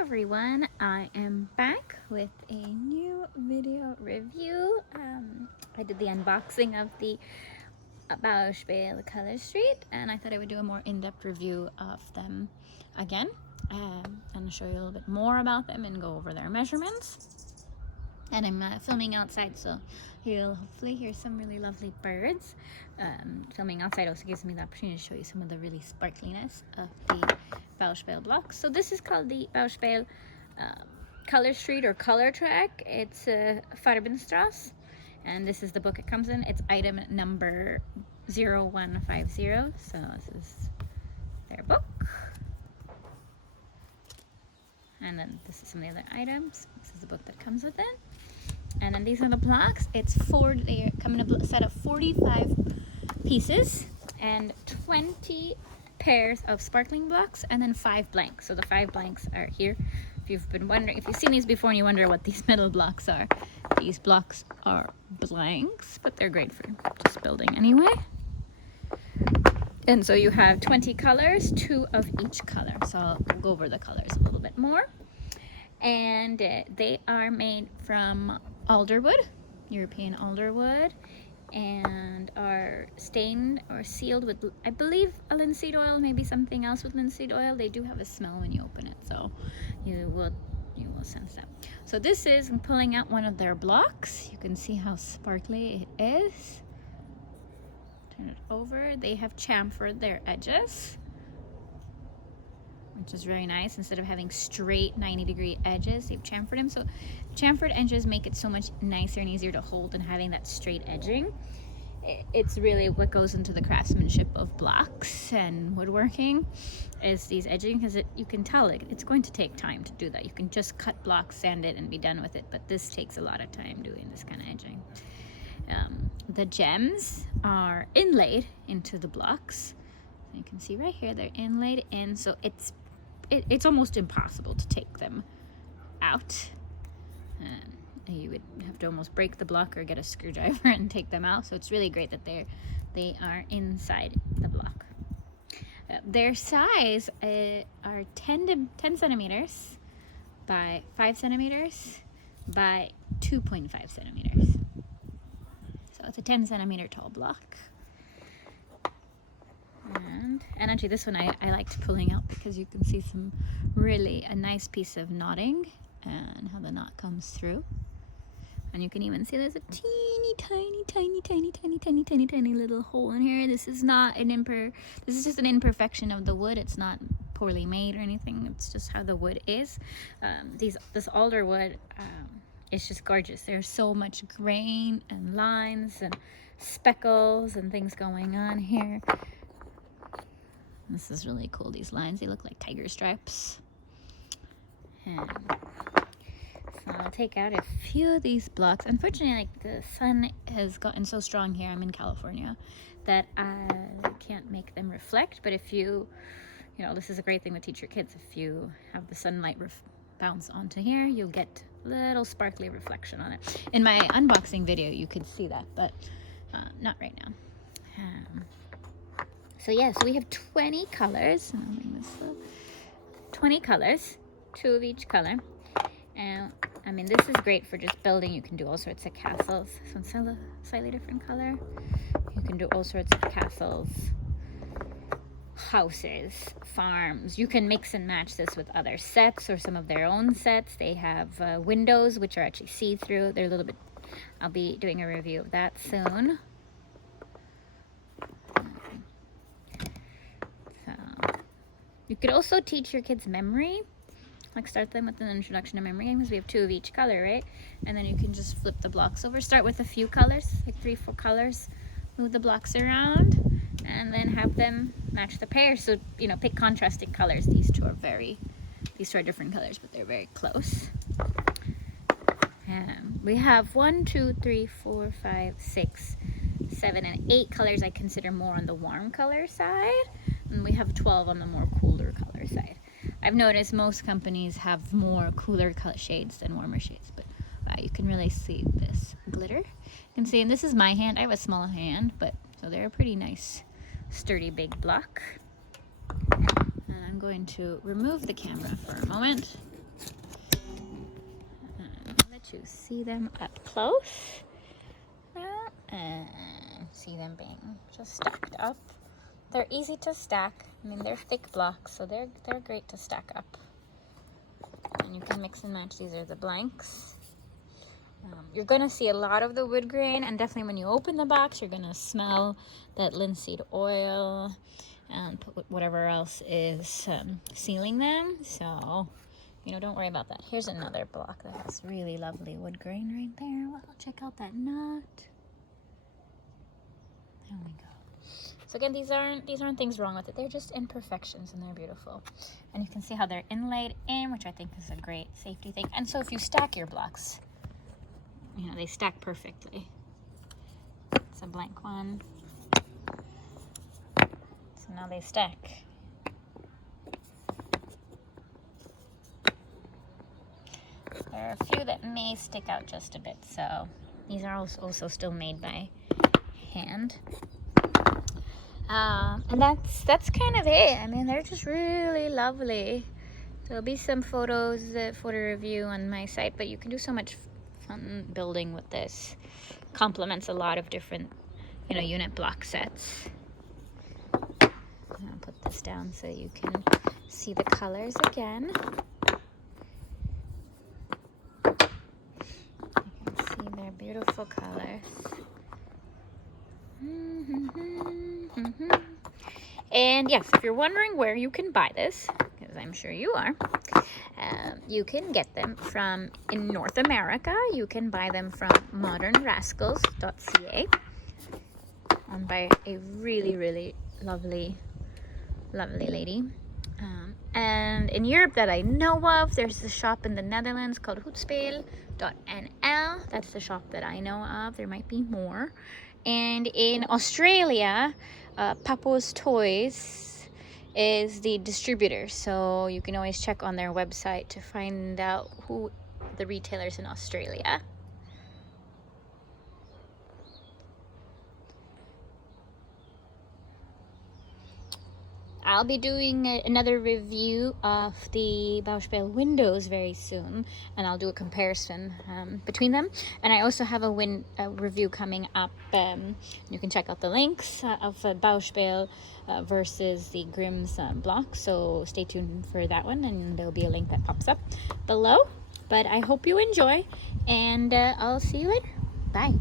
everyone, I am back with a new video review. I did the unboxing of the Bauspiel color sheet, and I thought I would do a more in-depth review of them again, and show you a little bit more about them and go over their measurements. And I'm filming outside, so you'll hopefully hear some really lovely birds. Filming outside also gives me the opportunity to show you some of the really sparkliness of the Bauspiel blocks. So this is called the Bauspiel Color Street or Color Track. It's Farbenstrasse, and this is the book it comes in. It's item number 0150. So this is their book. And then this is some of the other items. This is the book that comes with it. And then these are the blocks. They come in a set of 45 pieces and 20 pairs of sparkling blocks, and then 5 blanks. So the 5 blanks are here. If you've been wondering, if you've seen these before and you wonder what these metal blocks are, these blocks are blanks, but they're great for just building anyway. And so you have 20 colors, 2 of each color. So I'll go over the colors a little bit more. And they are made from alder wood, European alder wood, and are stained or sealed with, I believe, a linseed oil, maybe something else with linseed oil. They do have a smell when you open it, so you will sense that. So this is, I'm pulling out one of their blocks. You can see how sparkly it is. Turn it over. They have chamfered their edges, which is very nice. Instead of having straight 90-degree edges, they've chamfered them. So chamfered edges make it so much nicer and easier to hold than having that straight edging. It's really what goes into the craftsmanship of blocks and woodworking, is these edging, because you can tell it's going to take time to do that. You can just cut blocks, sand it, and be done with it, but this takes a lot of time doing this kind of edging. The gems are inlaid into the blocks. You can see right here, they're inlaid in, so it's almost impossible to take them out. You would have to almost break the block or get a screwdriver and take them out. So it's really great that they are inside the block. Their size are 10 centimeters by 5 centimeters by 2.5 centimeters. So it's a 10 centimeter tall block. And actually this one I liked pulling out because you can see a nice piece of knotting and how the knot comes through. And you can even see there's a tiny little hole in here. This is just an imperfection of the wood. It's not poorly made or anything. It's just how the wood is. This alder wood is just gorgeous. There's so much grain and lines and speckles and things going on here. This is really cool. These lines, they look like tiger stripes. And so I'll take out a few of these blocks. Unfortunately, the sun has gotten so strong here, I'm in California, that I can't make them reflect. But if you this is a great thing to teach your kids. If you have the sunlight bounce onto here, you'll get little sparkly reflection on it. In my unboxing video, you could see that, but not right now. So yeah, so we have 20 colors. I'll bring this up. 20 colors, 2 of each color. And I mean, this is great for just building. You can do all sorts of castles. This one's a slightly different color. You can do all sorts of castles, houses, farms. You can mix and match this with other sets or some of their own sets. They have windows, which are actually see-through. They're a little bit, I'll be doing a review of that soon. You could also teach your kids memory, like start them with an introduction to memory, because we have 2 of each color, right? And then you can just flip the blocks over. Start with a few colors, like 3-4 colors. Move the blocks around, and then have them match the pair. So pick contrasting colors. These two are different colors, but they're very close. We have 1, 2, 3, 4, 5, 6, 7, and 8 colors I consider more on the warm color side. And we have 12 on the more cooler color side. I've noticed most companies have more cooler color shades than warmer shades, but wow, you can really see this glitter. You can see, and this is my hand. I have a small hand, but so they're a pretty nice, sturdy, big block. And I'm going to remove the camera for a moment you see them up close. And see them being just stacked up. They're easy to stack. I mean, they're thick blocks, so they're great to stack up. And you can mix and match. These are the blanks. You're going to see a lot of the wood grain, and definitely when you open the box, you're going to smell that linseed oil and whatever else is sealing them. So, you know, don't worry about that. Here's another block that has really lovely wood grain right there. Well, check out that knot. There we go. So again, these aren't things wrong with it. They're just imperfections, and they're beautiful. And you can see how they're inlaid in, which I think is a great safety thing. And so if you stack your blocks, you know, they stack perfectly. It's a blank one. So now they stack. There are a few that may stick out just a bit, so these are also still made by hand. And that's kind of it. I mean, they're just really lovely. There'll be some photo review on my site, but you can do so much fun building with this. Complements a lot of different, you know, unit block sets. I'll put this down so you can see the colors again. You can see their beautiful colors. And yes, if you're wondering where you can buy this, because I'm sure you are, you can get them from, in North America, you can buy them from modernrascals.ca, owned by a really, really lovely lady. And in Europe that I know of, there's a shop in the Netherlands called Bauspiel.nl. That's the shop that I know of. There might be more. And in Australia, Papo's Toys is the distributor, so you can always check on their website to find out who the retailers in Australia. I'll be doing another review of the Bauspiel windows very soon, and I'll do a comparison between them. And I also have a review coming up. You can check out the links of Bauspiel versus the Grimm's block, so stay tuned for that one, and there'll be a link that pops up below. But I hope you enjoy, and I'll see you later. Bye.